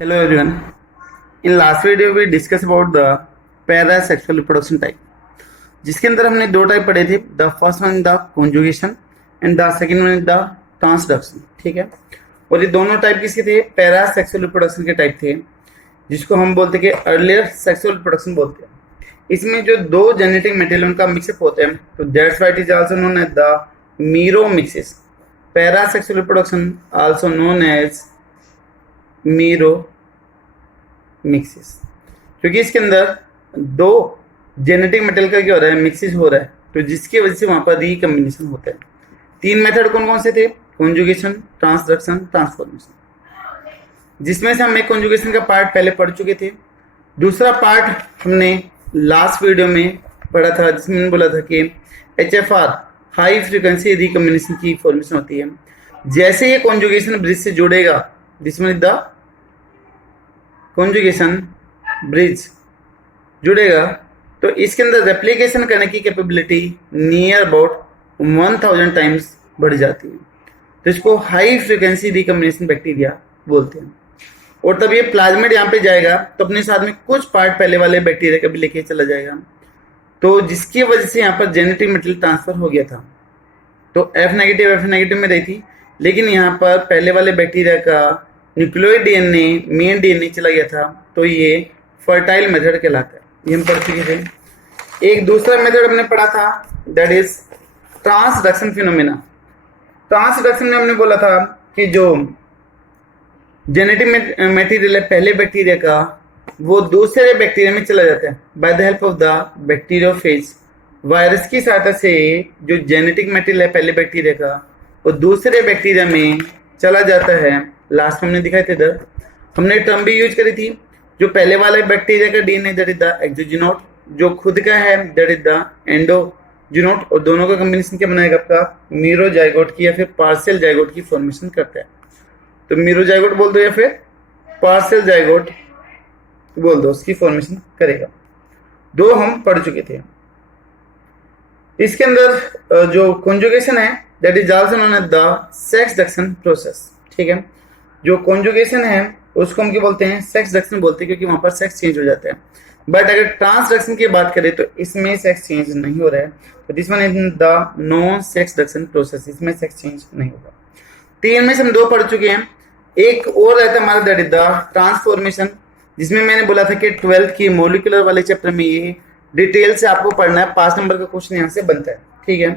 Hello everyone. In last video we discussed about the parasexual reproduction type, जिसके अंदर हमने दो टाइप पढ़े थे. The first one the conjugation and the second one the transduction. ठीक है, और ये दोनों टाइप किसके थे? पैरासेक्सुअल रिप्रोडक्शन के टाइप थे, जिसको हम बोलते कि अर्लियर सेक्सुअल रिप्रोडक्शन बोलते हैं. इसमें जो दो जेनेटिक मटेरियल उनका मिक्सअप होते हैं, तो that's why it is also known as the meromixis. Parasexual reproduction also known as meromixis, क्योंकि इसके अंदर दो जेनेटिक मटेरियल का क्या हो रहा है? मिक्सिस हो रहा है, तो जिसकी वजह से वहां पर रिकम्बिनेशन होता है. तीन मेथड कौन कौन से थे? Conjugation, transduction, transformation. जिसमें से हम एक कॉन्जुगेशन का पार्ट पहले पढ़ चुके थे. दूसरा पार्ट हमने लास्ट वीडियो में पढ़ा था, जिसमें मैंने बोला था कि HFR हाई फ्रीक्वेंसी रिकम्बिनेशन की फॉर्मेशन होती है. जैसे ये कॉन्जुगेशन ब्रिज से जुड़ेगा, जिसमें द कॉन्जुगेशन ब्रिज जुड़ेगा, तो इसके अंदर रेप्लिकेशन करने की कैपेबिलिटी नियर अबाउट 1000 टाइम्स बढ़ जाती है. तो इसको हाई फ्रीक्वेंसी रिकम्बिनेशन बैक्टीरिया बोलते हैं. और तब ये प्लाज्मिड यहाँ पे जाएगा, तो अपने साथ में कुछ पार्ट पहले वाले बैक्टीरिया का भी लेके चला जाएगा, तो जिसकी वजह से यहाँ पर जेनेटिक मटेरियल ट्रांसफर हो गया था. तो F नेगेटिव में रही थी, लेकिन यहाँ पर पहले वाले बैक्टीरिया का न्यूक्लियोइड डीएनए मेन डीएनए चला गया था, तो ये फर्टाइल मेथड कहलाता है. ये हम पढ़ चुके थे. एक दूसरा मेथड हमने पढ़ा था, that is transduction phenomena. Transduction में हमने बोला था कि जो जेनेटिक मटेरियल है पहले बैक्टीरिया का, वो दूसरे बैक्टीरिया में चला जाता है bye the help of the bacteriophage. Virus की सहायता से जो जेनेटिक मटेरियल है पहले बैक्टीरिया का, वो दूसरे बैक्टीरिया में चला जाता है. लास्ट में हमने दिखाए थे इधर, हमने टर्म भी यूज करी थी. जो पहले वाले बैक्टीरिया का डीएनए दैट इज द एक्सोजीनोट, जो खुद का है दैट इज द एंडोजीनोट, और दोनों का कॉम्बिनेशन क्या बनाएगा? आपका मीरोजाइगोट की या फिर पार्शियल जाइगोट की फॉर्मेशन करता है. तो मीरोजाइगोट बोल दो या फिर पार्शियल जाइगोट बोल दो, उसकी फॉर्मेशन करेगा. दो हम पढ़ चुके थे. इसके अंदर जो कॉन्जुगेशन है that is also known as the sexduction process. ठीक है, जो कॉन्जुगेशन है उसको हम क्या बोलते हैं? सेक्सडक्शन बोलते हैं, क्योंकि वहां पर सेक्स चेंज हो जाता है. बट अगर ट्रांसडक्शन की बात करें तो इसमें सेक्स चेंज नहीं हो रहा है. तो this one is the non sexduction process, इसमें सेक्स चेंज नहीं होगा. तीन में से हम दो पढ़ चुके हैं. एक और रहता है हमारा दैट इज द ट्रांसफॉर्मेशन, जिसमें मैंने बोला था कि 12th की मोलिकुलर वाले चैप्टर में ये डिटेल से आपको पढ़ना है. 5 नंबर का क्वेश्चन यहाँ से बनता है. ठीक है,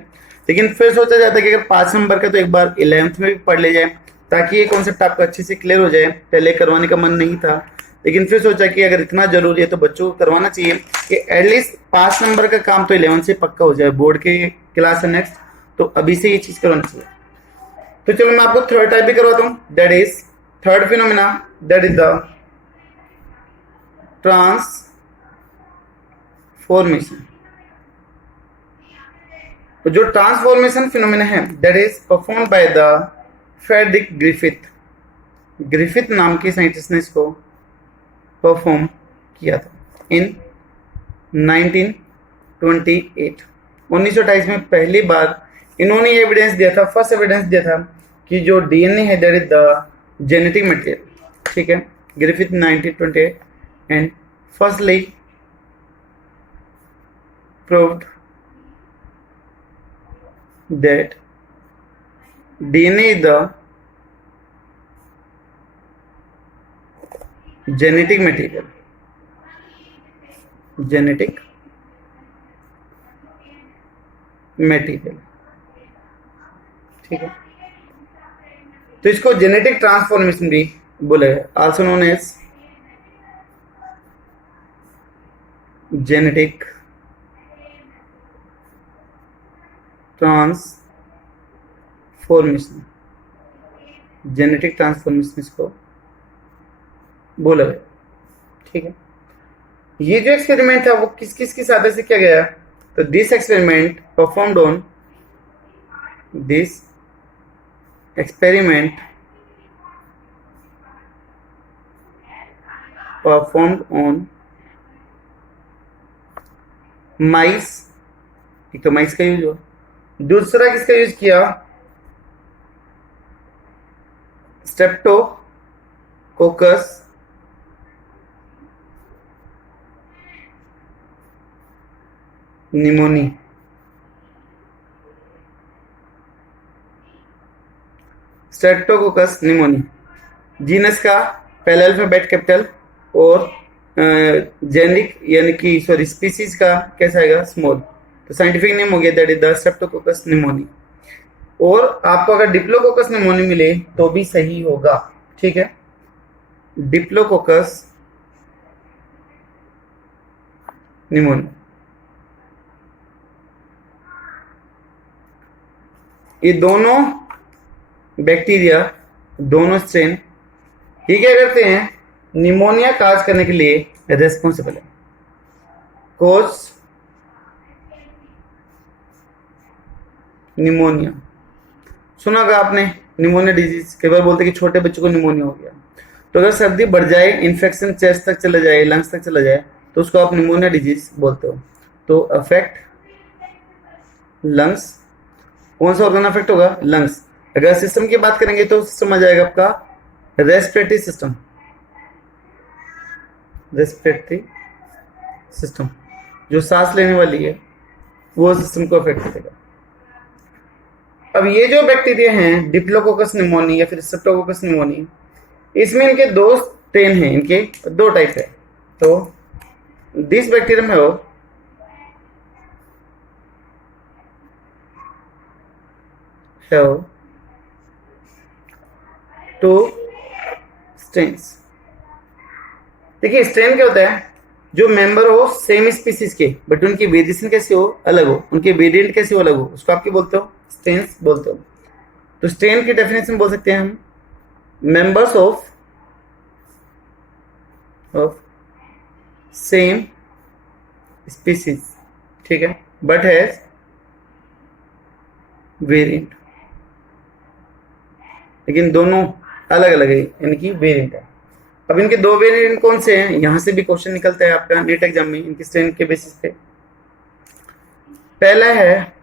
लेकिन फिर सोचा जाता है कि अगर 5 नंबर का तो एक बार 11th में भी पढ़ ले जाए, ताकि ये कॉन्सेप्ट आपका अच्छे से क्लियर हो जाए. पहले करवाने का मन नहीं था, लेकिन फिर सोचा कि अगर इतना जरूरी है तो बच्चों को करवाना चाहिए कि एटलीस्ट 5 नंबर का काम तो 11th से पक्का हो जाए. बोर्ड के क्लास है नेक्स्ट, तो अभी से ये चीज करवानी चाहिए. तो चलो मैं आपको थर्ड टाइप भी करवाता हूँ, that is third phenomena, that is the transformation. तो जो ट्रांसफॉर्मेशन फिनोमेना है that is perform by the Frederick Griffith. Griffith नाम के साइंटिस्ट ने इसको परफॉर्म किया था इन 1928. 1928 में पहली बार इन्होंने एविडेंस दिया था, फर्स्ट एविडेंस दिया था कि जो डीएनए है that is the genetic material. ठीक है, Griffith 1928 and firstly proved that DNA is the genetic material. Genetic material. ठीक है, तो इसको जेनेटिक ट्रांसफॉर्मेशन भी बोले, also known as genetic transformation. Genetic transformation इसको बोला गया. ठीक है, ये जो एक्सपेरिमेंट था वो किस किस की सहायता से किया गया? तो दिस एक्सपेरिमेंट परफॉर्म्ड ऑन माइस. एक तो माइस का यूज हुआ, दूसरा किसका यूज किया? Streptococcus pneumoniae. Streptococcus pneumoniae. Genus का पहला अल्फाबेट कैपिटल और जेनिक यानी कि सॉरी स्पीसीज का कैसा आएगा, स्मॉल। तो साइंटिफिक नेम हो गया that is the Streptococcus pneumoniae. और आपको अगर डिप्लोकोकस निमोनी मिले तो भी सही होगा, ठीक है। डिप्लोकोकस निमोनी, ये दोनों बैक्टीरिया, दोनों स्ट्रेन ये क्या करते हैं, निमोनिया काज करने के लिए रेस्पॉन्सिबल है। कोज निमोनिया सुना होगा आपने, निमोनिया डिजीज। कई बार बोलते हैं कि छोटे बच्चों को निमोनिया हो गया। तो अगर सर्दी बढ़ जाए, इन्फेक्शन चेस्ट तक चला जाए, लंग्स तक चला जाए, तो उसको आप निमोनिया डिजीज बोलते हो। तो अफेक्ट लंग्स, कौन सा ऑर्गन अफेक्ट होगा, लंग्स। अगर सिस्टम की बात करेंगे तो सिस्टम आ जाएगा आपका रेस्पिरेटरी सिस्टम। रेस्पिरेटरी सिस्टम जो सांस लेने वाली है वो सिस्टम को अफेक्ट करेगा। अब ये जो बैक्टीरिया हैं डिप्लोकोकस निमोनी या फिर स्ट्रेप्टोकोकस निमोनी, इसमें इनके दो स्ट्रेन हैं, इनके दो टाइप है। तो दिस बैक्टीरियम है वो टू स्ट्रेन्स। देखिए स्ट्रेन क्या होता है, जो मेंबर हो सेम स्पीसीज के बट उनकी वेरिएशन कैसी हो, अलग हो, उनके वेरिएंट कैसे हो, अलग हो, उसको आपके बोलते हो स्ट्रेन्स बोलते हो। तो स्ट्रेन की डेफिनेशन बोल सकते हैं हम मेंबर्स ऑफ सेम स्पीसीज, ठीक है, बट हैज वेरिएंट, लेकिन दोनों अलग अलग है, इनकी वेरिएंट है। अब इनके दो वेरिएंट कौन से हैं, यहां से भी क्वेश्चन निकलता है आपका नीट एग्जाम में इनकी स्ट्रेन के बेसिस पे। पहला है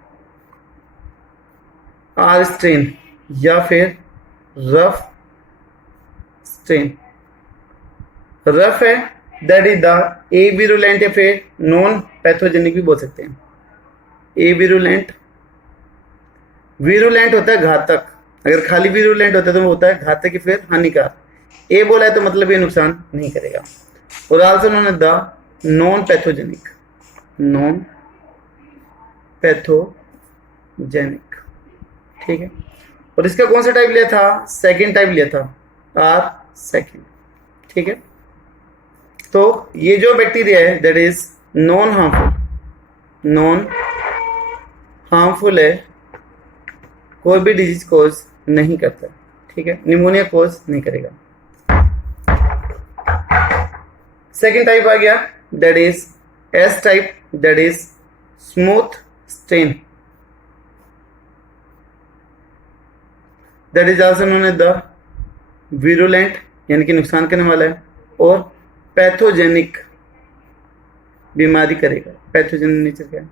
आर स्ट्रेन या फिर रफ स्ट्रेन। रफ है that is the A virulent या फिर नॉन पैथोजेनिक भी बोल सकते हैं। ए विरुलेंट, विरुलेंट होता है घातक, अगर खाली विरुलेंट होता है तो वो होता है घातक या फिर हानिकारक। ए बोला है तो मतलब ये नुकसान नहीं करेगा। और also known as the non pathogenic, non pathogenic, ठीक है। और इसका कौन सा टाइप लिया था, सेकंड टाइप लिया था, आर सेकंड, ठीक है। तो ये जो बैक्टीरिया है that is non harmful, non harmful है, कोई भी डिजीज कोज नहीं करता, ठीक है, निमोनिया कोज नहीं करेगा। सेकेंड टाइप आ गया that is S type, that is smooth strain, that is also known as the virulent यानी कि नुकसान करने वाला है, और पैथोजेनिक बीमारी करेगा। पैथोजेनिक नेचर का है,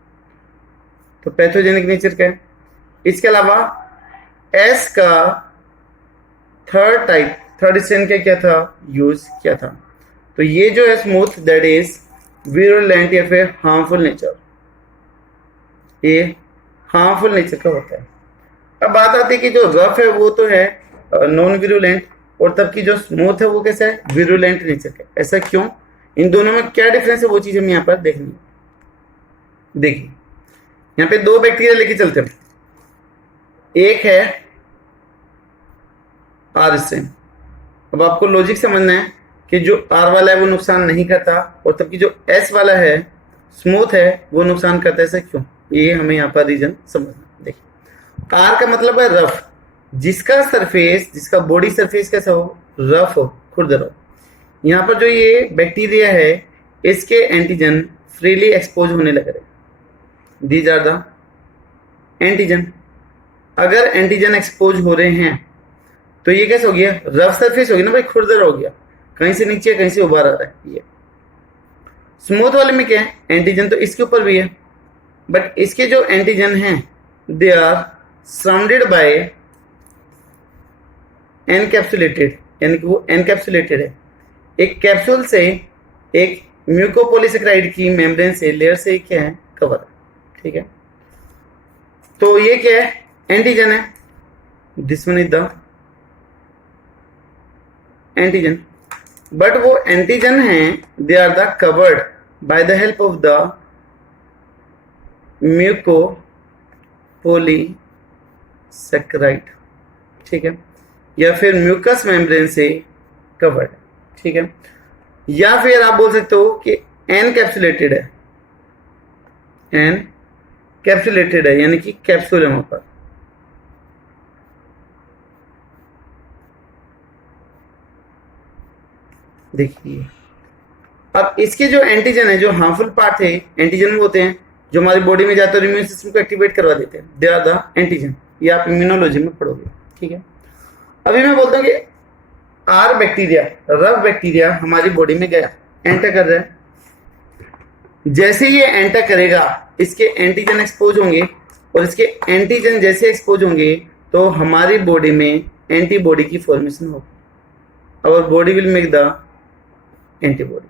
तो पैथोजेनिक नेचर का है। इसके अलावा एस का थर्ड टाइप, थर्ड स्ट्रेन का क्या था, यूज किया था। तो ये जो है स्मूथ दैट इज विरुलेंट या फिर हार्मफुल नेचर, ये हार्मफुल नेचर का होता है। अब बात आती है कि जो रफ है वो तो है नॉन विरुलेंट, और तब की जो स्मूथ है वो कैसा है, विरुलेंट नेचर का। ऐसा क्यों, इन दोनों में क्या डिफरेंस है वो चीज हम यहाँ पर देखनी है। देखिए यहाँ पे दो बैक्टीरिया लेके चलते हैं, एक है आर स्ट्रेन। अब आपको लॉजिक समझना है कि जो आर वाला है वो नुकसान नहीं करता, और तब की जो एस वाला है स्मूथ है वो नुकसान करता है। ऐसा क्यों, ये हमें यहाँ पर रीजन समझना। देखिए आर का मतलब है रफ, जिसका सरफेस, जिसका बॉडी सरफेस कैसा हो, रफ हो, खुरदरा हो। यहाँ पर जो ये बैक्टीरिया है इसके एंटीजन फ्रीली एक्सपोज होने लग रहे, दीज आर द एंटीजन। अगर एंटीजन एक्सपोज हो रहे हैं तो ये कैसे हो गया, रफ सरफेस हो गया ना भाई, खुरदरा हो गया, कहीं से नीचे कहीं से उबार आ रहा है। ये स्मूथ वाले में क्या है, एंटीजन तो इसके ऊपर भी है, बट इसके जो एंटीजन हैं they are surrounded by encapsulated, यानी कि वो एनकैप्सुलेटेड है, एक कैप्सूल से, एक म्यूकोपॉलीसेकेराइड की मेम्ब्रेन से, लेयर से क्या है, कवर है। ठीक है, तो ये क्या है, एंटीजन है, this one is the antigen, but वो एंटीजन है, they are the covered by the help of the mucopolysaccharide, ठीक है, या फिर म्यूकस मेम्ब्रेन से कवर्ड, ठीक है, या फिर आप बोल सकते हो कि एनकैप्सुलेटेड है, एनकैप्सुलेटेड है यानी कि कैप्सूल है वहां पर। देखिए अब इसके जो एंटीजन है, जो हार्मफुल पार्ट है, एंटीजन वो होते हैं जो हमारी बॉडी में जाते हैं और इम्यून सिस्टम को एक्टिवेट करवा देते हैं, दे आर द एंटीजन, ये आप इम्यूनोलॉजी में पढ़ोगे, ठीक है। अभी मैं बोलता हूँ कि आर बैक्टीरिया, रफ बैक्टीरिया हमारी बॉडी में गया, एंटर कर रहा है, जैसे ये एंटर करेगा इसके एंटीजन एक्सपोज होंगे, और इसके एंटीजन जैसे एक्सपोज होंगे तो हमारी बॉडी में एंटीबॉडी की फॉर्मेशन होगी, और body will make the antibody.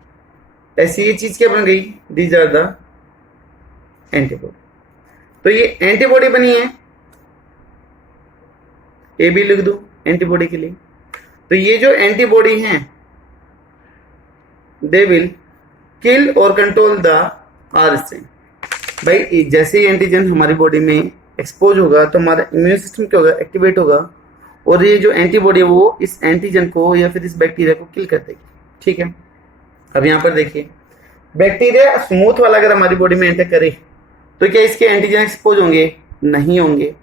ऐसी ये चीज क्या बन गई, दीज आर द एंटीबॉडी। तो ये एंटीबॉडी बनी है, ए भी लिख दो एंटीबॉडी के लिए। तो ये जो एंटीबॉडी हैं दे विल किल और कंट्रोल द आर स्ट्रेन। भाई जैसे ही एंटीजन हमारी बॉडी में एक्सपोज होगा तो हमारा इम्यून सिस्टम क्या होगा, एक्टिवेट होगा, और ये जो एंटीबॉडी है वो इस एंटीजन को या फिर इस बैक्टीरिया को किल कर देगी, ठीक है। अब यहाँ पर देखिए, बैक्टीरिया स्मूथ वाला अगर हमारी बॉडी में एंटर करे तो क्या इसके एंटीजन एक्सपोज होंगे, नहीं होंगे।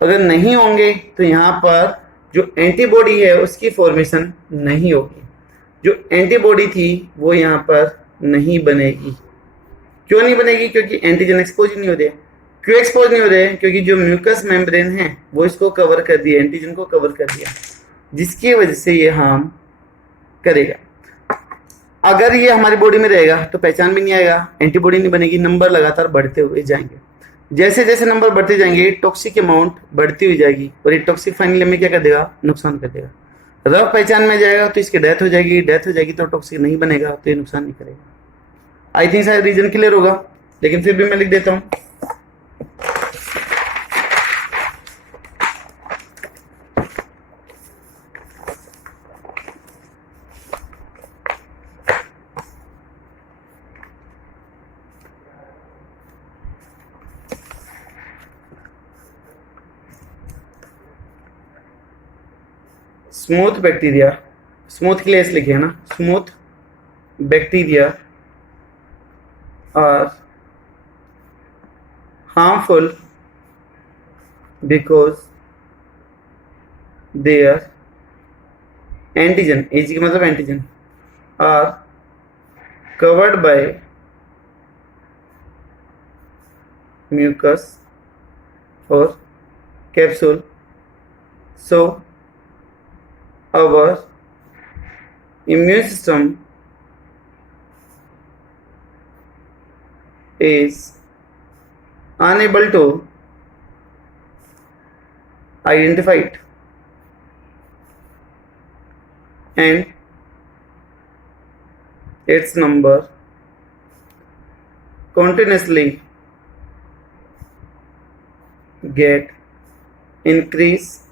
अगर नहीं होंगे तो यहाँ पर जो एंटीबॉडी है उसकी फॉर्मेशन नहीं होगी, जो एंटीबॉडी थी वो यहाँ पर नहीं बनेगी। क्यों नहीं बनेगी, क्योंकि एंटीजन एक्सपोज ही नहीं हो रहे। क्यों एक्सपोज नहीं हो रहे, क्योंकि जो म्यूकस मेम्ब्रेन है वो इसको कवर कर दिया, एंटीजन को कवर कर दिया, जिसकी वजह से ये हार्म करेगा। अगर ये हमारी बॉडी में रहेगा तो पहचान भी नहीं आएगा, एंटीबॉडी नहीं बनेगी, नंबर लगातार बढ़ते हुए जाएंगे। जैसे जैसे नंबर बढ़ते जाएंगे टॉक्सिक अमाउंट बढ़ती हुई जाएगी, और ये टॉक्सिक फाइनली में क्या कर देगा, नुकसान कर देगा। रफ पहचान में जाएगा तो इसकी डेथ हो जाएगी, डेथ हो जाएगी तो टॉक्सिक नहीं बनेगा तो ये नुकसान नहीं करेगा। आई थिंक शायद रीजन क्लियर होगा, लेकिन फिर भी मैं लिख देता हूं। स्मूथ बैक्टीरिया, स्मूथ के लिए लिखे है ना, smooth bacteria are harmful because their antigen, AG का मतलब antigen, are covered by mucus or capsule, so our immune system is unable to identify it, and its number continuously get increase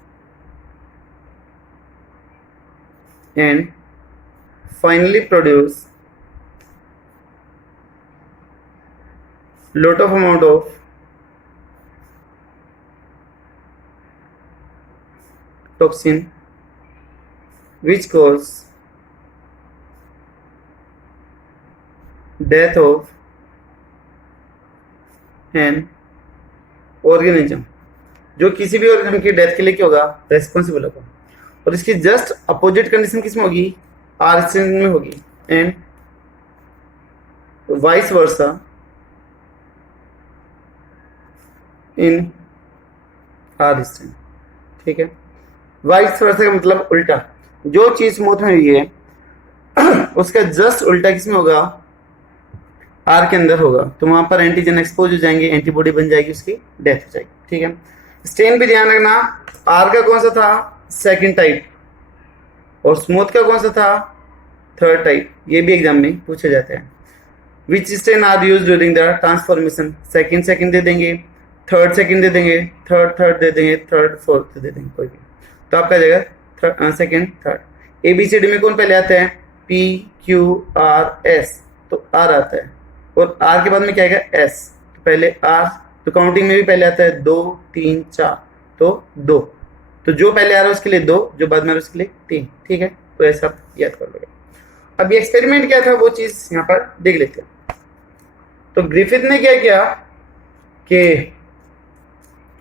and finally produce lot of amount of toxin which cause death of an organism, जो किसी भी organism की death के लिए क्या होगा, responsible होगा। और इसकी जस्ट अपोजिट कंडीशन किसमें होगी, आर स्ट्रेन में होगी, and vice versa in R strain, ठीक है। वाइस वर्सा का मतलब उल्टा, जो चीज स्मूथ में हुई है उसका जस्ट उल्टा किसमें होगा, आर के अंदर होगा, तो वहां पर एंटीजन एक्सपोज हो जाएंगे, एंटीबॉडी बन जाएगी, उसकी डेथ हो जाएगी, ठीक है। स्ट्रेन भी ध्यान रखना, आर का कौन सा था, सेकंड टाइप, और स्मूथ का कौन सा था, थर्ड टाइप, ये भी एग्जाम में पूछे जाते हैं। Which stain are use during the transformation, second दे देंगे, सेकंड दे देंगे, थर्ड दे देंगे, फोर्थ दे देंगे कोई भी। तो आपका जाएगा सेकंड थर्ड। एबीसीडी में कौन पहले आता है? पी क्यू आर एस, तो आर आता है, और आर के बाद में क्या आएगा? एस। तो पहले आर, तो काउंटिंग में भी पहले आता है 2 3 4, तो 2, तो जो पहले आ रहा है उसके लिए 2, जो बाद में आ रहा है उसके लिए 3। ठीक है, तो ऐसा आप याद कर लोगे। अब ये एक्सपेरिमेंट क्या था वो चीज यहाँ पर देख लेते हैं। तो ग्रिफिथ ने क्या किया कि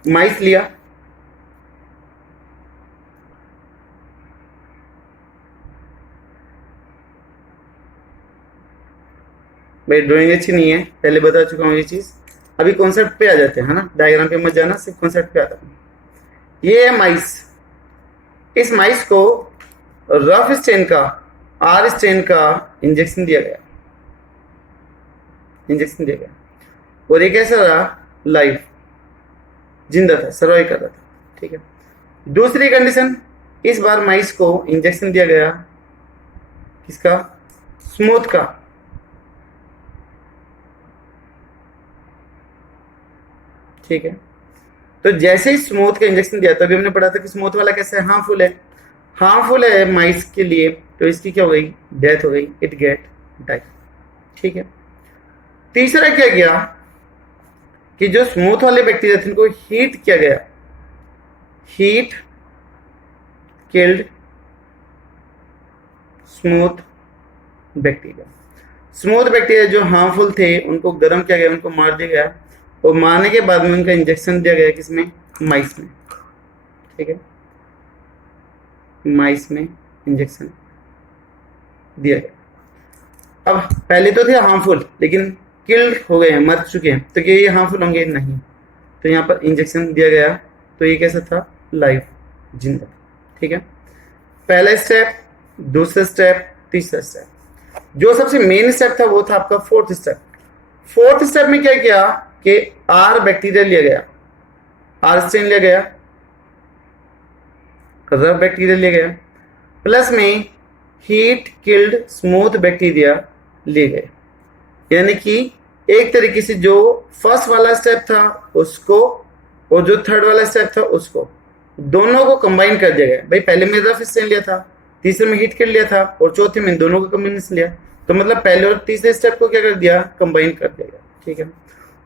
माइस लिया, भाई ड्राइंग अच्छी नहीं है, पहले बता चुका हूँ ये चीज। अभी कॉन्सेप्ट पे आ जाते हैं, है ना, डायग्राम पे मत जाना, सिर्फ कॉन्सेप्ट पे आता हूँ। ये है माइस। इस माइस को रफ स्टेन का, आर स्टेन का इंजेक्शन दिया गया, और एक ऐसा रहा लाइव, जिंदा था, सर्वाइव कर रहा था। ठीक है, दूसरी कंडीशन, इस बार माइस को इंजेक्शन दिया गया किसका? स्मूथ का। ठीक है, तो जैसे ही स्मूथ का इंजेक्शन दिया, तभी हमने पढ़ा था कि स्मूथ वाला कैसा है? हार्मफुल है माइस के लिए, तो इसकी क्या हो गई? डेथ हो गई, इट गेट डाई। ठीक है, तीसरा क्या किया कि जो स्मूथ वाले बैक्टीरिया थे उनको हीट किया गया, हीट किल्ड स्मूथ बैक्टीरिया जो हार्मफुल थे उनको गर्म किया गया, उनको मार दिया गया, और मारने के बाद में उनका इंजेक्शन दिया गया किसमें? माइस में। ठीक है, माइस में इंजेक्शन दिया गया। अब पहले तो थे हार्मफुल, लेकिन किल्ड हो गए हैं, मर चुके हैं, तो क्या ये हार्मफुल होंगे? नहीं। तो यहाँ पर इंजेक्शन दिया गया, तो ये कैसा था? लाइव, जिंदा। ठीक है, पहला स्टेप, दूसरा स्टेप, तीसरा स्टेप। जो सबसे मेन स्टेप था वो था आपका फोर्थ स्टेप में क्या किया कि आर बैक्टीरिया लिया गया, आर स्ट्रेन लिया गया, रफ बैक्टीरिया लिया गया, प्लस में हीट किल्ड स्मूथ बैक्टीरिया लिए गए। यानी कि एक तरीके से जो फर्स्ट वाला स्टेप था उसको, और जो थर्ड वाला स्टेप था उसको, दोनों को कंबाइन कर दिया गया। भाई पहले में रफ स्ट्रेन लिया था, तीसरे में हीट किल्ड लिया था, और चौथे में दोनों को कम्बिनेशन लिया, तो मतलब पहले और तीसरे स्टेप को क्या कर दिया? कंबाइन कर दिया गया। ठीक है,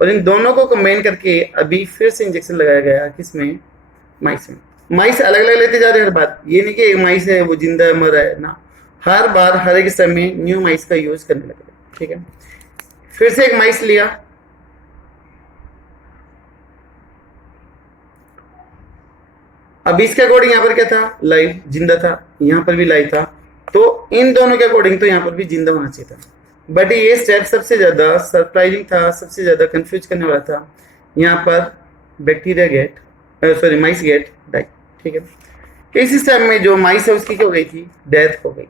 और इन दोनों को कंबाइन करके अभी फिर से इंजेक्शन लगाया गया, किसमें? माइस में। माइस अलग अलग लेते जा रहे हैं हर बार, ये नहीं कि एक माइस है वो जिंदा है मर है ना, हर बार हर एक स्टेप में न्यू माइस का यूज करने लगे। ठीक है, फिर से एक माइस लिया, अब इसके अकॉर्डिंग यहाँ पर क्या था? लाइव, जिंदा था, यहाँ पर भी लाइव था, तो इन दोनों के अकॉर्डिंग तो यहाँ पर भी जिंदा होना चाहिए था। बट ये स्टेप सबसे ज्यादा सरप्राइजिंग था, सबसे ज्यादा कंफ्यूज करने वाला था। यहाँ पर बैक्टीरिया गेट, सॉरी माइस गेट डाई। ठीक है, इस स्टेप में जो माइस है उसकी क्या हो गई थी? डेथ हो गई।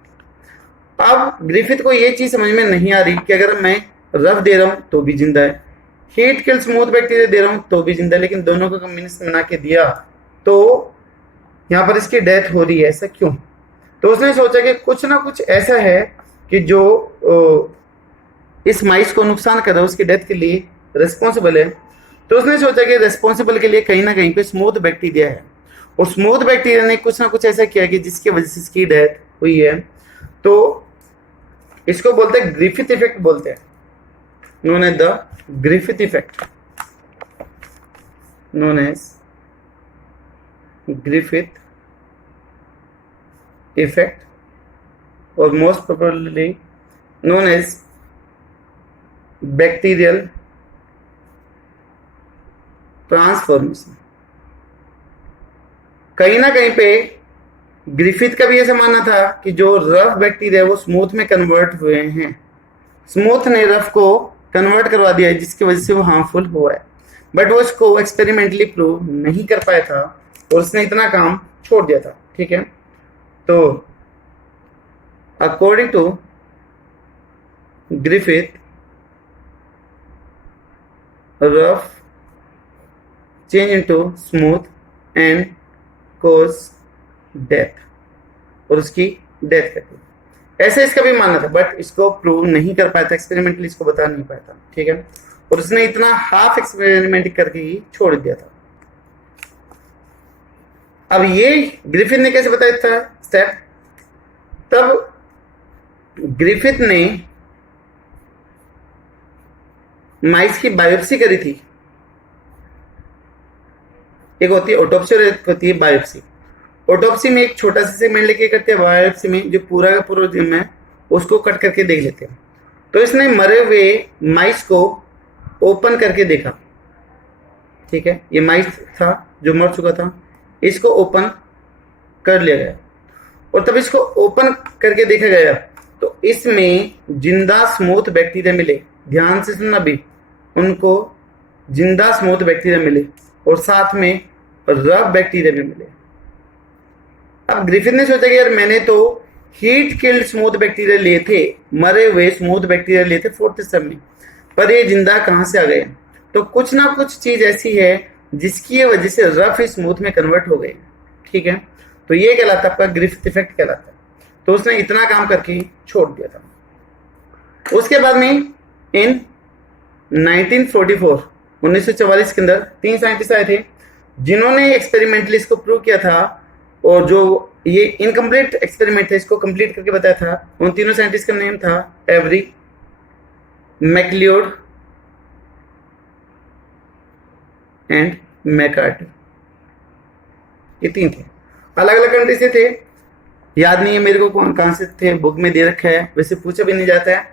अब ग्रिफिथ को ये चीज समझ में नहीं आ रही कि अगर मैं रफ दे रहा हूं तो भी जिंदा है, heat kill smooth bacteria they रहा हूं तो भी जिंदा है, लेकिन दोनों को कॉम्बिनेशन बना के दिया तो यहाँ पर इसकी डेथ हो रही है, ऐसा क्यों? तो उसने सोचा कि कुछ ना कुछ ऐसा है कि जो इस माइस को नुकसान कर रहा है, उसकी डेथ के लिए रिस्पॉन्सिबल है। तो उसने सोचा कि रिस्पॉन्सिबल के लिए कहीं ना कहीं पे स्मूथ बैक्टीरिया है, और स्मूथ बैक्टीरिया ने कुछ ना कुछ ऐसा किया कि जिसकी वजह से इसकी डेथ हुई है। तो इसको बोलते हैं ग्रिफिथ इफेक्ट, बोलते हैं, known as the Griffith effect, known as Griffith effect, और most probably known as bacterial transformation. कहीं ना कहीं पे ग्रिफिथ का भी ऐसा मानना था कि जो रफ बैक्टीरिया वो स्मूथ में कन्वर्ट हुए हैं, स्मूथ ने रफ को कन्वर्ट करवा दिया है, जिसकी वजह से वो हार्मफुल हुआ है। बट वो इसको एक्सपेरिमेंटली प्रूव नहीं कर पाया था, और उसने इतना काम छोड़ दिया था। ठीक है, तो according to Griffith, rough change into smooth and cause death, और उसकी डेथ करती है। ऐसे इसका भी मानना था, बट इसको प्रूव नहीं कर पाया था एक्सपेरिमेंटली, इसको बता नहीं पाया था, ठीक है। और उसने इतना हाफ एक्सपेरिमेंट करके ही छोड़ दिया था। अब ये ग्रिफिथ ने कैसे बताया था स्टेप? तब ग्रिफिथ ने माइस की बायोप्सी करी थी। एक होती है ऑटोप्सी और एक होती है बायोप्सी। ऑटोप्सी में एक छोटा सा सेगमेंट लेके करते हैं, बायोप्सी में जो पूरा का पूरा जिम है उसको कट करके देख लेते हैं। तो इसने मरे हुए माइस को ओपन करके देखा, ठीक है। ये माइस था जो मर चुका था, इसको ओपन कर लिया गया और तब इसको ओपन करके देखा गया तो इसमें जिंदा स्मूथ बैक्टीरिया मिले। ध्यान से सुनना भी, उनको जिंदा स्मूथ बैक्टीरिया मिले और साथ में रफ बैक्टीरिया भी मिले। अब ग्रिफिथ ने सोचा कि यार मैंने तो हीट किल्ड स्मूथ बैक्टीरिया लिए थे, मरे हुए स्मूथ बैक्टीरिया लिए थे 4th स्टेप में, पर ये जिंदा कहां से आ गए? तो कुछ ना कुछ चीज ऐसी है जिसकी वजह से रफ स्मूथ में कन्वर्ट हो गए, ठीक है। तो ये कहलाता है आपका ग्रिफिथ इफेक्ट कहलाता है। तो उसने इतना काम करके छोड़ दिया था। उसके बाद में इन 1944 1944 के अंदर 3 साइंटिस्ट आए थे जिन्होंने एक्सपेरिमेंटली इसको प्रूव किया था, और जो ये इनकम्प्लीट एक्सपेरिमेंट था इसको कंप्लीट करके बताया था। उन तीनों साइंटिस्ट का नेम था एवरी, मैकलियोड एंड मैकार्टी। ये 3 थे, अलग अलग कंट्री से थे, याद नहीं है मेरे को कौन कहां से थे, बुक में दे रखा है, वैसे पूछा भी नहीं जाता है।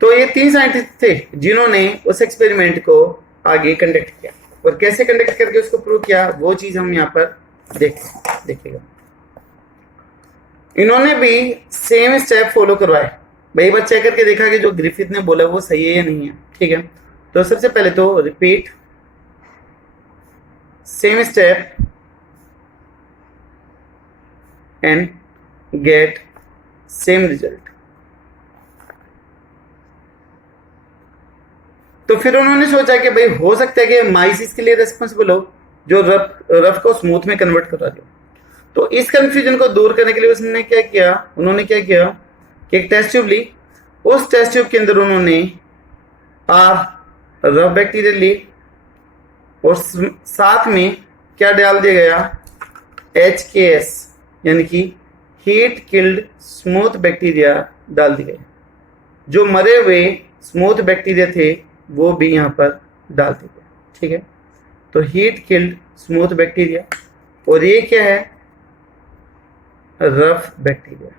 तो ये 3 साइंटिस्ट थे जिन्होंने उस एक्सपेरिमेंट को आगे कंडक्ट किया, और कैसे कंडक्ट करके उसको प्रूव किया वो चीज हम यहाँ पर देखिएगा। इन्होंने भी सेम स्टेप फॉलो करवाए, भाई बात चेक करके देखा कि जो ग्रिफिथ ने बोला वो सही है या नहीं है, ठीक है। तो सबसे पहले तो repeat same step and get same result. तो फिर उन्होंने सोचा कि भाई हो सकता है कि माइस इसके लिए रेस्पॉन्सिबल हो जो रफ को स्मूथ में कन्वर्ट करा दे। तो इस कंफ्यूजन को दूर करने के लिए उसने क्या किया, उन्होंने क्या किया कि एक टेस्ट ट्यूब ली, उस टेस्ट ट्यूब के अंदर उन्होंने रफ बैक्टीरिया ली और साथ में क्या डाल दिया गया, HKS यानी कि हीट किल्ड स्मूथ बैक्टीरिया डाल दिए गए। जो मरे हुए स्मूथ बैक्टीरिया थे वो भी यहाँ पर डाल दिए गए, ठीक है। तो हीट किल्ड स्मूथ बैक्टीरिया, और ये क्या है, रफ बैक्टीरिया।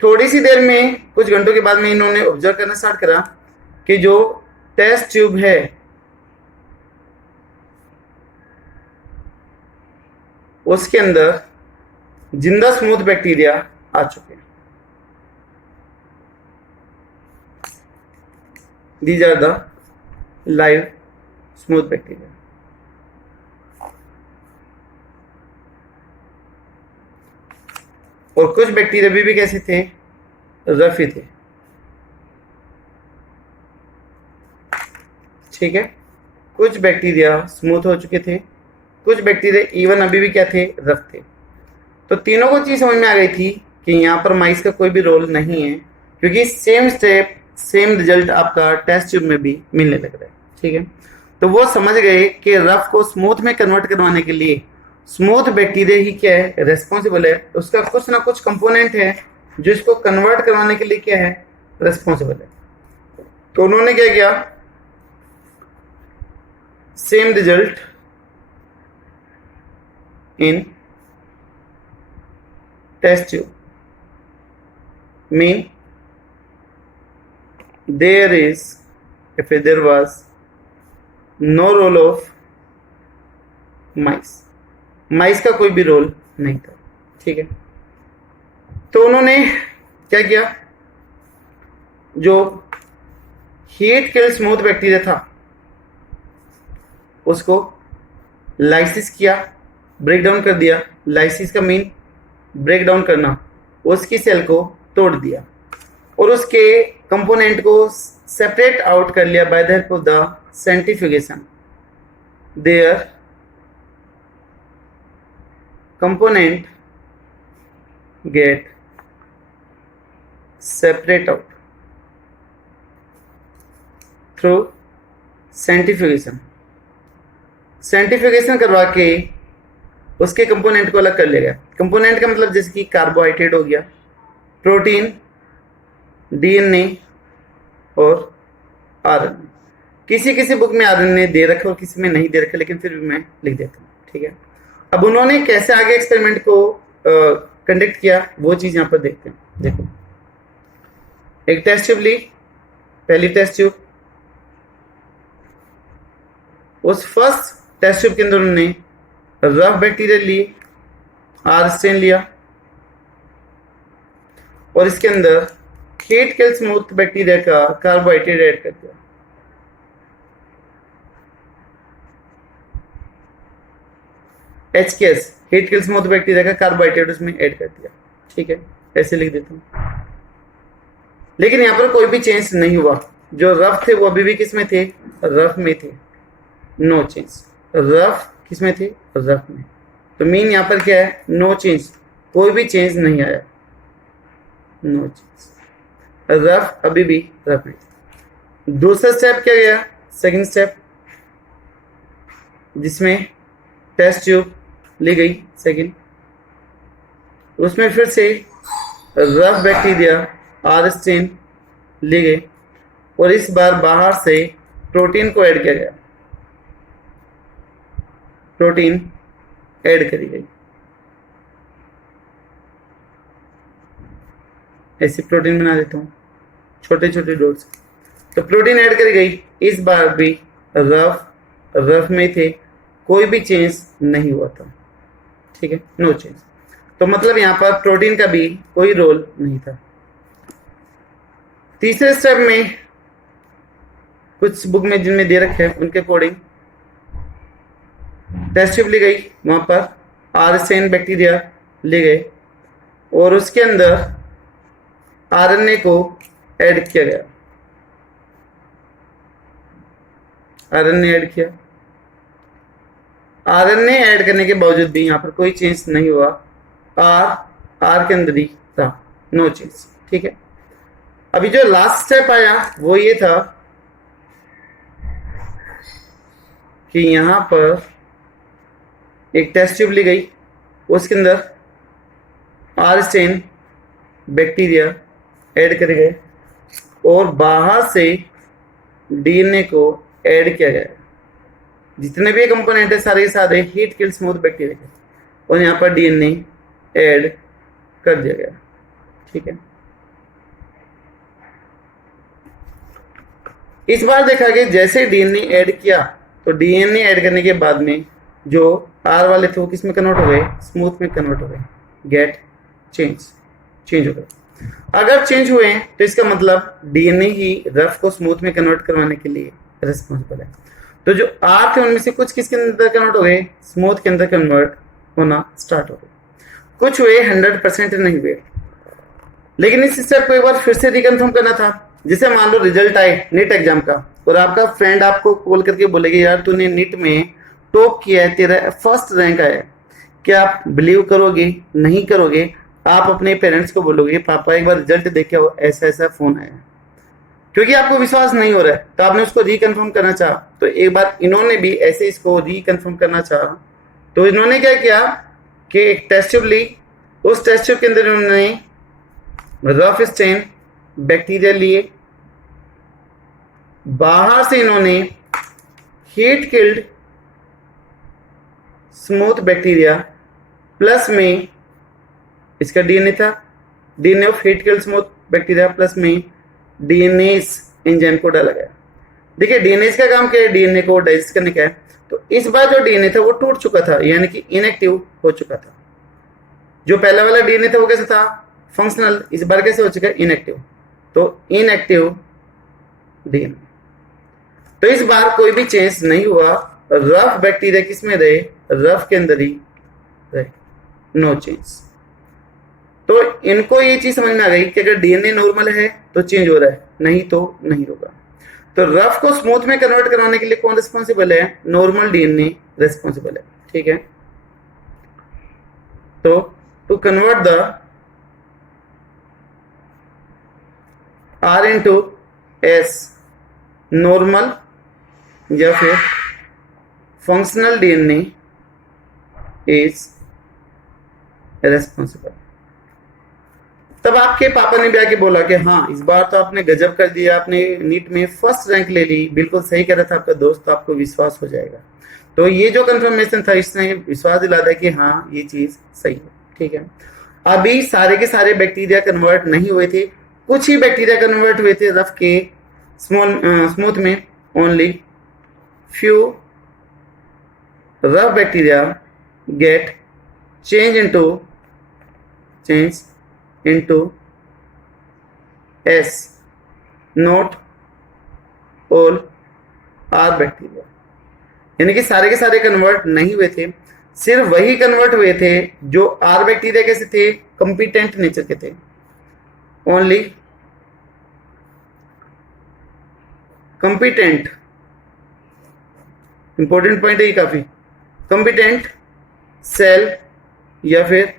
थोड़ी सी देर में, कुछ घंटों के बाद में इन्होंने ऑब्जर्व करना स्टार्ट करा कि जो टेस्ट ट्यूब है उसके अंदर जिंदा स्मूथ बैक्टीरिया आ चुके हैं। These are the live smooth bacteria. और कुछ बैक्टीरिया भी कैसे थे, रफ ही थे, ठीक है। कुछ बैक्टीरिया स्मूथ हो चुके थे, कुछ बैक्टीरिया इवन अभी भी क्या थे, रफ थे। तो तीनों को चीज समझ में आ गई थी कि यहाँ पर माइस का कोई भी रोल नहीं है, क्योंकि सेम स्टेप सेम रिजल्ट आपका टेस्ट ट्यूब में भी मिलने लग रहा है, ठीक है। तो वो समझ गए कि रफ को स्मूथ में कन्वर्ट करवाने के लिए स्मूथ बैक्टीरिया ही क्या है, रेस्पॉन्सिबल है। उसका कुछ ना कुछ कंपोनेंट है जो इसको कन्वर्ट करवाने के लिए क्या है, रेस्पॉन्सिबल है। तो उन्होंने क्या किया, same result in test tube mean there was no role of mice का कोई भी रोल नहीं था, ठीक है। तो उन्होंने क्या किया, जो हीट किल्ड स्मूथ बैक्टीरिया था उसको लाइसिस किया, ब्रेक डाउन कर दिया। लाइसिस का मीन ब्रेक डाउन करना, उसकी सेल को तोड़ दिया और उसके कंपोनेंट को सेपरेट आउट कर लिया by the help of the centrifugation. Their component get separate out through centrifugation. Centrifugation करवा के उसके कंपोनेंट को अलग कर लिया गया। कंपोनेंट का मतलब जैसे कि कार्बोहाइड्रेट हो गया, प्रोटीन, डीएनए और आरएनए। किसी किसी बुक में आरएनए दे रखा और किसी में नहीं दे रखा, लेकिन फिर भी मैं लिख देता हूँ, ठीक है। अब उन्होंने कैसे आगे एक्सपेरिमेंट को कंडक्ट किया वो चीज यहाँ पर देखते हैं। देखो, एक टेस्ट ट्यूब ली, पहली टेस्ट ट्यूब, उस फर्स्ट टेस्ट ट्यूब के अंदर उन्होंने रफ बैक्टीरिया लिए, आर स्ट्रेन लिया, और इसके अंदर हीट किल स्मूथ बैक्टीरिया का कार्बोहाइड्रेट ऐड कर दिया। HKS heat kill smooth bacteria का कार्बोहाइड्रेट उसमें ऐड कर दिया, ठीक है, ऐसे लिख देता हूं। लेकिन यहां पर कोई भी चेंज नहीं हुआ। जो रफ थे वो अभी भी किस में थे? रफ में थे। No change. रफ किस में थे? रफ में। तो मीन यहां पर क्या है? नो चेंज, कोई भी चेंज नहीं आया, नो चेंज। रफ अभी भी रफ में। दूसरा स्टेप क्या गया? सेकंड स्टेप, जिसमें टेस्ट ट्यूब ली गई सेकंड, उसमें फिर से रफ बैक्टीरिया आर स्ट्रेन ली गई और इस बार बाहर से प्रोटीन को ऐड किया गया, प्रोटीन ऐड करी गई। ऐसी प्रोटीन बना देता हूं छोटे छोटे डॉट्स। तो प्रोटीन ऐड करी गई। इस बार भी रफ में थे, कोई भी चेंज नहीं हुआ था, ठीक है, नो चेंज। तो मतलब यहां पर प्रोटीन का भी कोई रोल नहीं था। तीसरे स्टेप में कुछ बुक में जिनमें दे रखे हैं उनके अकॉर्डिंग टेस्ट ट्यूब ली गई, वहां पर आर स्ट्रेन बैक्टीरिया ले गए और उसके अंदर आरएनए को ऐड किया गया, आरएनए ऐड किया। आरएनए ऐड करने के बावजूद भी यहां पर कोई चेंज नहीं हुआ, आर के अंदर ही था, नो चेंज, ठीक है। अभी जो लास्ट स्टेप आया वो ये था कि यहां पर एक टेस्ट ट्यूब ली गई, उसके अंदर आर स्ट्रेन बैक्टीरिया ऐड करे गए और बाहर से डीएनए को ऐड किया गया। जितने भी कंपोनेंट है सारे सारे हीट किल स्मूथ बैक्टीरिया के, और यहां पर डीएनए ऐड कर दिया गया, ठीक है। इस बार देखा कि जैसे डीएनए ऐड किया तो डीएनए ऐड करने के बाद में जो आर वाले थे वो किस में कन्वर्ट हो गए? स्मूथ में कन्वर्ट हो गए। गेट चेंज हो गए। अगर चेंज हुए तो इसका मतलब डीएनए ही रफ को स्मूथ में कन्वर्ट करवाने के लिए रिस्पॉन्सिबल है। तो जो आर थे उनमें से कुछ किसके अंदर कन्वर्ट हो गए? स्मूथ के अंदर कन्वर्ट होना स्टार्ट हो गए। कुछ हुए, 100% नहीं हुए। लेकिन इस स्टेप को एक बार फिर से रिकन्फर्म करना था। जैसे मान लो रिजल्ट आए नीट एग्जाम का और आपका फ्रेंड आपको कॉल करके बोलेगा यार तूने नीट में टॉप किया है, तेरा फर्स्ट रैंक आया है, क्या आप बिलीव करोगे? नहीं करोगे। आप अपने पेरेंट्स को बोलोगे पापा एक बार रिजल्ट देखे हो, ऐसा ऐसा फोन आया, क्योंकि आपको विश्वास नहीं हो रहा है। तो आपने उसको रिकन्फर्म करना चाहा, तो एक बार इन्होंने भी ऐसे इसको रिकन्फर्म करना चाहा। तो इन्होंने क्या किया कि एक टेस्ट ट्यूब ली, उस टेस्ट ट्यूब के अंदर इन्होंने रफ स्ट्रेन बैक्टीरिया लिए, बाहर से इन्होंने heat killed smooth bacteria plus में इसका डीएनए था, DNA of heat killed smooth bacteria plus में डीएनए एंजाइम को डाला गया। देखिए डीएनए का काम क्या है? डीएनए को डाइजेस्ट करने का है। तो इस बार जो डीएनए था वो टूट चुका था, यानी कि इनएक्टिव हो चुका था। जो पहला वाला डीएनए था वो कैसा था? फंक्शनल। इस बार कैसे हो चुका है? इनएक्टिव। तो इनएक्टिव डीएनए। तो इस बार कोई भी चेंज नहीं हुआ। रफ बैक्टीरिया किस में रहे? रफ के अंदर ही रहे, नो चेंज। तो इनको ये चीज समझ में आ गई कि अगर डीएनए नॉर्मल है तो चेंज हो रहा है, नहीं तो नहीं होगा। तो रफ को स्मूथ में कन्वर्ट करवाने के लिए कौन रिस्पॉन्सिबल है? नॉर्मल डीएनए रिस्पॉन्सिबल है, ठीक है। तो to convert the R into S normal या फिर फंक्शनल डीएनए इज रेस्पॉन्सिबल। तब आपके पापा ने भी आके बोला कि हाँ इस बार तो आपने गजब कर दिया, आपने नीट में फर्स्ट रैंक ले ली, बिल्कुल सही कह रहा था आपका दोस्त, तो आपको विश्वास हो जाएगा। तो ये जो कंफर्मेशन था इसने विश्वास दिला दिया कि हाँ ये चीज सही है, ठीक है। अभी सारे के सारे बैक्टीरिया कन्वर्ट नहीं हुए थे, कुछ ही बैक्टीरिया कन्वर्ट हुए थे रफ के स्मूथ में। Only few rough bacteria get change into S, not all R bacteria. यानी कि सारे के सारे कन्वर्ट नहीं हुए थे, सिर्फ वही कन्वर्ट हुए थे जो R बैक्टीरिया कैसे थे, कंपिटेंट नेचर के थे। ओनली कंपिटेंट, इंपॉर्टेंट पॉइंट है ये काफी, कंपिटेंट सेल या फिर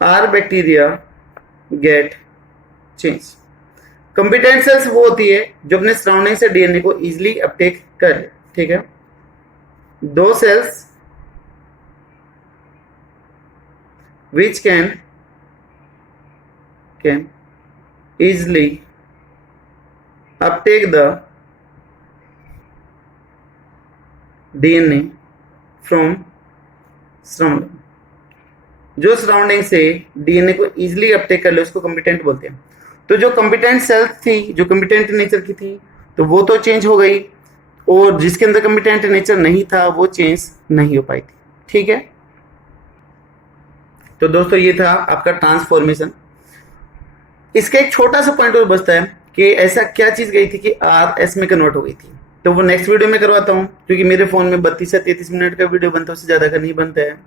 R bacteria get change. Competent cells वो होती है जो अपने सराउंडिंग से डीएनए को इजीली अपटेक कर ले, ठीक है। दो cells which can easily uptake the DNA from surrounding, जो सराउंडिंग से डीएनए को इजीली अपटेक कर ले उसको कंपिटेंट बोलते हैं। तो जो कंपिटेंट सेल्स थी, जो कंपिटेंट नेचर की थी, तो वो तो चेंज हो गई, और जिसके अंदर कंपिटेंट नेचर नहीं था वो चेंज नहीं हो पाई थी, ठीक है। तो दोस्तों ये था आपका ट्रांसफॉर्मेशन। इसका एक छोटा सा पॉइंट और बचता है कि ऐसा क्या चीज गई थी कि आर एस में कन्वर्ट हो गई थी, तो वो नेक्स्ट वीडियो में करवाता हूँ, क्योंकि मेरे फोन में 32 से 33 मिनट का वीडियो बनता है, उससे ज्यादा का नहीं बनता है।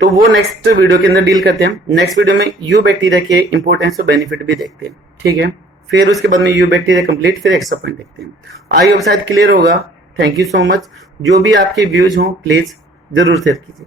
तो वो नेक्स्ट वीडियो के अंदर डील करते हैं। नेक्स्ट वीडियो में यू बैक्टीरिया के इंपॉर्टेंस और बेनिफिट भी देखते हैं, ठीक है। फिर उसके बाद में यू बैक्टीरिया कंप्लीट, फिर एक्स्ट्रा पॉइंट देखते हैं। आई होप शायद क्लियर होगा। Thank you so much. जो भी आपके व्यूज हों प्लीज जरूर शेयर कीजिए।